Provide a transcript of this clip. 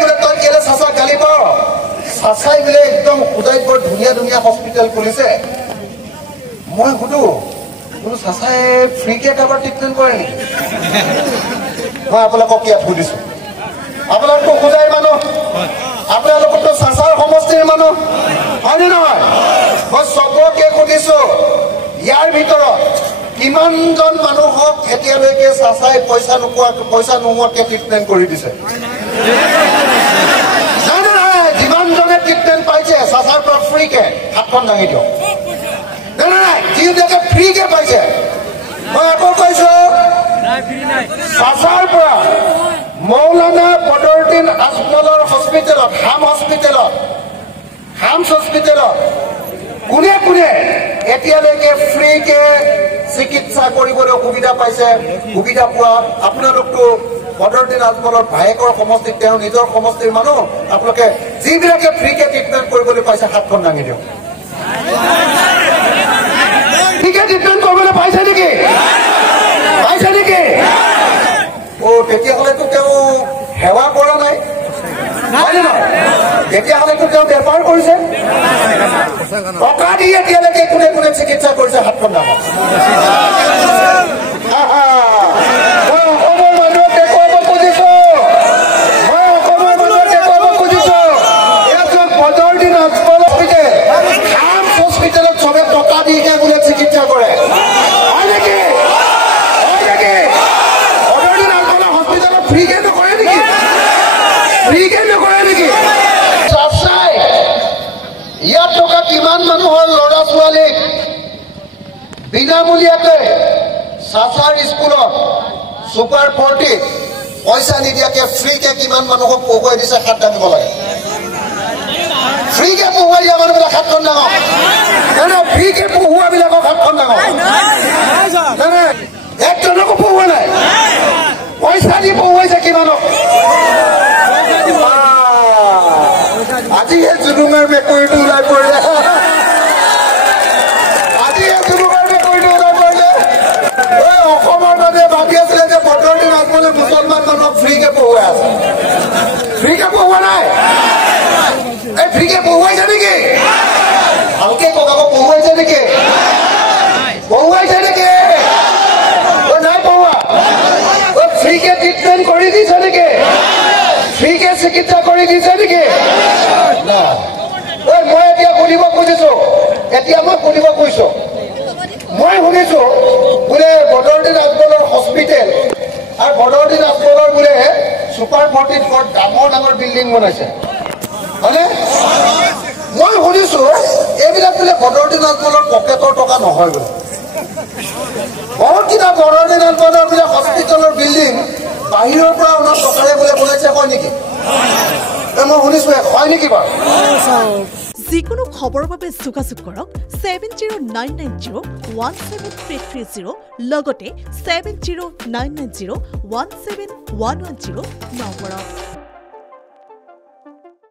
বোলে তই কেলে চাচা গালি পাৱ চাচাই বোলে একদম খুদাই বৰ ধুনীয়া ধুনীয়া হস্পিটেল খুলিছে মই সুধো বোলো চাচাই ফ্ৰীকে কাৰোবাৰ ট্ৰিটমেণ্ট কৰে নেকি মই আপোনালোকক ইয়াত সুধিছো আপোনালোকতো খুদাই মানুহ আপোনালোকতো চাচাৰ সমষ্টিৰ মানুহ হয়নে নহয় মই চবকে সুধিছো ইয়াৰ ভিতৰত কিমানজন মানুহক এতিয়ালৈকে চাচাই পইচা নোহোৱাকে ট্ৰিটমেণ্ট কৰি দিছে জানে নহয় যিমানজনে ট্ৰিটমেণ্ট পাইছে চাচাৰ পৰা ফ্ৰীকে হাতখন দাঙি দিয়ক নাই যিবিলাকে ফ্ৰীকে পাইছে মই আকৌ কৈছো চাচাৰ পৰা মৌলানা বদৰুদ্দিন আজমলৰ হস্পিটেলত হামছ হস্পিটেলত কোনে কোনে এতিয়ালৈকে ফ্ৰীকে চিকিৎসা কৰিবলৈ সুবিধা পাইছে সুবিধা পোৱা আপোনালোকতো বদৰুদ্দিন আজমলৰ ভায়েকৰ সমষ্টিত তেওঁ নিজৰ সমষ্টিৰ মানুহ আপোনালোকে যিবিলাকে ফ্ৰীকে ট্ৰিটমেণ্ট কৰিবলৈ পাইছে হাতখন দাঙি দিয়ক ফ্ৰীকে ট্ৰিটমেণ্ট কৰিবলৈ পাইছে নেকি তেতিয়াহ'লেতো তেওঁ সেৱা কৰা নাই হয়নে নহয় তেতিয়াহ'লেতো তেওঁ বেপাৰ কৰিছে টকা দি এতিয়ালৈকে কোনে কোনে চিকিৎসা কৰিছে হাতখন দাঙক মই অসমৰ মানুহক দেখুৱাব খুজিছো এজন বদৰুদ্দিন আজমল হস্পিটেল হামছ হস্পিটেলত চবে টকা দিহে বোলে চিকিৎসা কৰে হয় নেকি ফ্ৰীকে নকৰে নেকি চাচাই ইয়াত থকা কিমান মানুহৰ ল'ৰা ছোৱালীক বিনামূলীয়াকৈ চাচাৰ স্কুলত ছুপাৰ 40 পইচা নিদিয়াকে ফ্ৰীকে কিমান মানুহক পঢ়ুৱাই দিছে হাত দাঙিব লাগে ফ্ৰীকে পঢ়ুৱাই দিয়া মানুহবিলাক হাতখন ডাঙৰ ফ্ৰীকে পঢ়ুৱাবিলাকক হাতখন ডাঙৰ একজনকো পঢ়ুৱা নাই পইচা দি পঢ়ুৱাইছে কিমানক আজিহে জুলুঙৰ মেকুৰীটো ওলাই পৰিলে অসমৰ মানুহে ভাবি আছিলে যে বদৰুদ্দিন আজমলে মুছলমান মানুহক ফ্ৰীকে পঢ়ুৱাই আছে ফ্ৰীকে পঢ়ুৱা নাই এই ফ্ৰীকে পঢ়ুৱাইছে নেকি ভালকে কওক আকৌ পঢ়ুৱাইছে নেকি নাই পঢ়ুৱা ফ্ৰীকে ট্ৰিটমেণ্ট কৰি দিছে নেকি ফ্ৰীকে চিকিৎসা কৰি দিছে নেকি মই এতিয়া সুধিব খুজিছো মই শুনিছো বোলে বদৰুদ্দিন আজমলৰ হস্পিটেল আৰু বদৰুদ্দিন আজমলৰ বোলে ছুপাৰ 40 বৰ ডাঙৰ ডাঙৰ বিল্ডিং বনাইছে হয়নে মই শুনিছো এইবিলাক বোলে বদৰুদ্দিন আজমলৰ পকেটৰ টকা নহয় বোলে বহুত কিনা বদৰুদ্দিন আজমলৰ বোলে হস্পিটেলৰ বিল্ডিং বাহিৰৰ পৰা অনা টকাৰে বোলে বনাইছে হয় নেকি মই শুনিছো হয় নেকি বাৰু যিকোনো খবৰৰ বাবে যোগাযোগ কৰক 7099017330 লগতে 7099017110 নম্বৰত